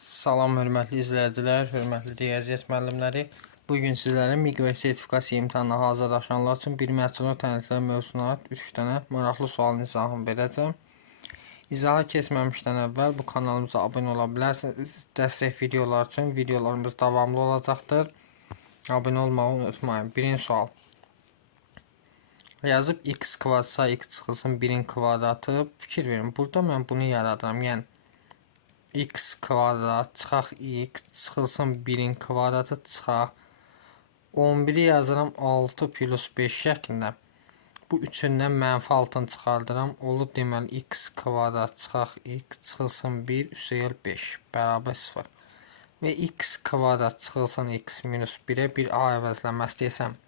Salam hörmətli izləyicilər, hörmətli riyaziyyat müəllimləri. Bugün sizlərə MİQ və sertifikasiya imtahanına hazırlaşanlar üçün bir məhsulun tənəffüsləri mövzusuna aid 3 dənə maraqlı sualın izahını verəcəm. İzaha keçməmişdən əvvəl bu kanalımıza abunə ola bilərsiniz. Dəstək videolar üçün videolarımız davamlı olacaqdır. Abunə olmağı unutmayın. Birinci sual. Yazıb x kvadratsa x çıxılsın 1-in kvadratı. Fikir verin, burada mən bunu yaradıram. Yəni x kvadrat çıxaq x çıxılsın 1-in kvadratı çıxaq 11'i yazıram 6 plus 5 şəklində. Bu üçündən mənfi 6'ını çıxardıram. Olur deməli x kvadrat çıxaq x çıxılsın 1 üstəgəl 5 bərabər 0. Və x kvadrat çıxılsın x minus 1'ə bir a əvəzlənməsi desəm.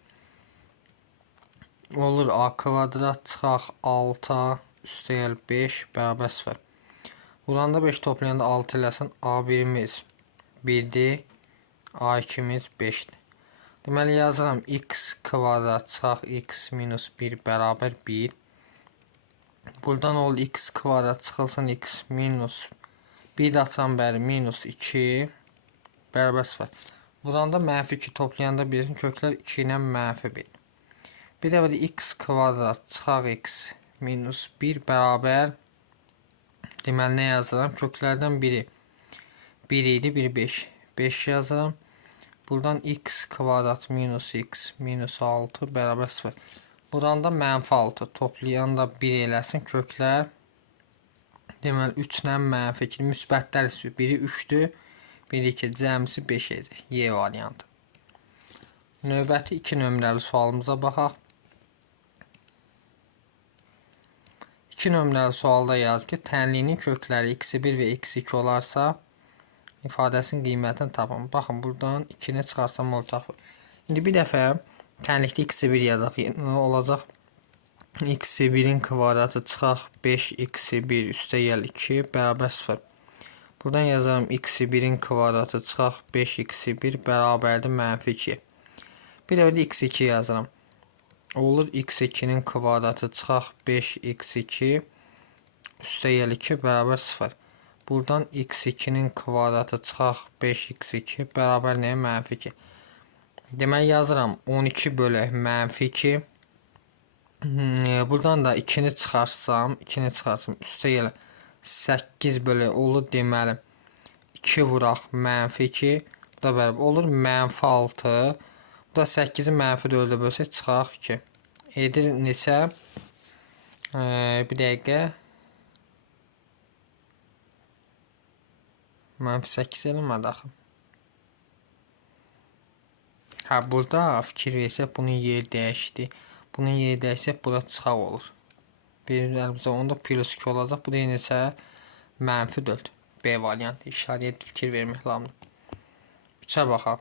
Olur a kvadrat çıxaq 6 üstəgəl 5 bərabər 0. Buranda 5 toplayanda 6 eləsin. A1'imiz 1'dir. A2'miz 5'dir. Deməli yazıram x kvadrat çıxaq x minus 1 bərabər 1. Buradan olur x kvadrat çıxılsın x minus 1 atıram bəri minus 2 bərabər 0. Buranda mənfi 2 toplayanda bilirsin köklər 2 ilə mənfi 1. Bir də x kvadrat çıxaq x minus 1 bərabər deməli nə yazıram? Köklərdən biri 1 idi, biri 5. 5 yazıram. Buradan x kvadrat minus x minus 6 bərabər 0. Buradan da mənfi 6 toplayanda 1 eləsin. Köklər deməli 3 ilə mənfi 2 müsbətlər üstü. Biri 3'dür, biri 2. Cəmsi 5 edəcək. Y variantı. Növbəti 2 nömrəli sualımıza baxaq. 2 nömrəli sualda yazıb ki, tənliyinin kökləri x1 və x2 olarsa, ifadəsinin qiymətini tapın. Baxın, buradan 2'ni çıxarsam ortaq. İndi bir dəfə tənlikdə x1 yazaq. Nə olacaq? x1'in kvadratı çıxaq 5x1 üstəgəl 2 bərabər 0. Buradan yazarım x1'in kvadratı çıxaq 5x1 bərabərdir mənfi 2. Bir dəfə də x2 yazıram. Olur x2'nin kvadratı çıxaq 5x2 üstəgəl 2 bərabər 0. Buradan x2'nin kvadratı çıxaq 5x2 bərabər nəyə? Mənfi 2. Deməli yazıram 12 bölü mənfi 2. Buradan da 2'ni çıxarsam üstəgəl 8 bölü olur deməli 2 vuraq mənfi 2. Bu da bərabər olur mənfi 6. Bu da 8'i mənfi 4'ə bölsək çıxaq 2. Edir neçə? Bir dəqiqə. Mənfi 8 eləmədi axı. Burada fikir versək bunun yeri dəyişdi. Bunun yeri dəyişsək bura çıxaq olur. Bir əlimizdə onda plus 2 olacaq. Bu da neçə? Mənfi 4. B variantı. İşarət fikir vermək lazımdır. 3'ə baxaq.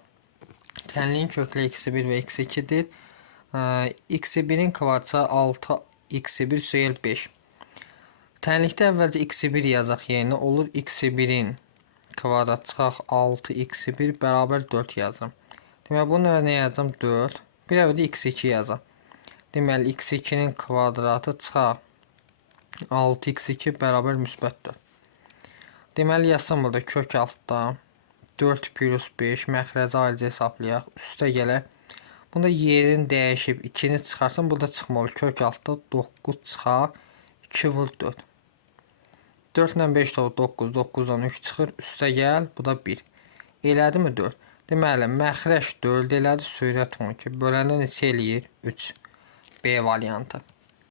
Tənliyin kökləri x1 və x2'dir. x1'in kvadratı 6 x1 üstəgəl 5. Tənlikdə əvvəlcə x1 yazaq yerinə. Olur x1'in kvadratı çıxaq 6 x1 bərabər 4 yazıram. Deməli bunu nə yazacağım? 4. Bir əvvəldə x2 yazaq. Deməli x2'nin kvadratı çıxaq 6 x2 bərabər müsbət 4. Deməli yazsam burada kök altda 4 plus 5 məxrəci ayrıca hesablayaq. Üstə gələk. Bunda yerin dəyişib 2'ni çıxarsam burada çıxmalı. Kök altda 9 çıxaq. 2 vur 4. 4 ilə 5 olur 9. 9'dan 3 çıxır. Üstə gəl. Bu da 1. Elədi mi 4? Deməli məxrəc 4 elədi. Sürət 12. Böləndə neçə eləyir? 3. B variantı.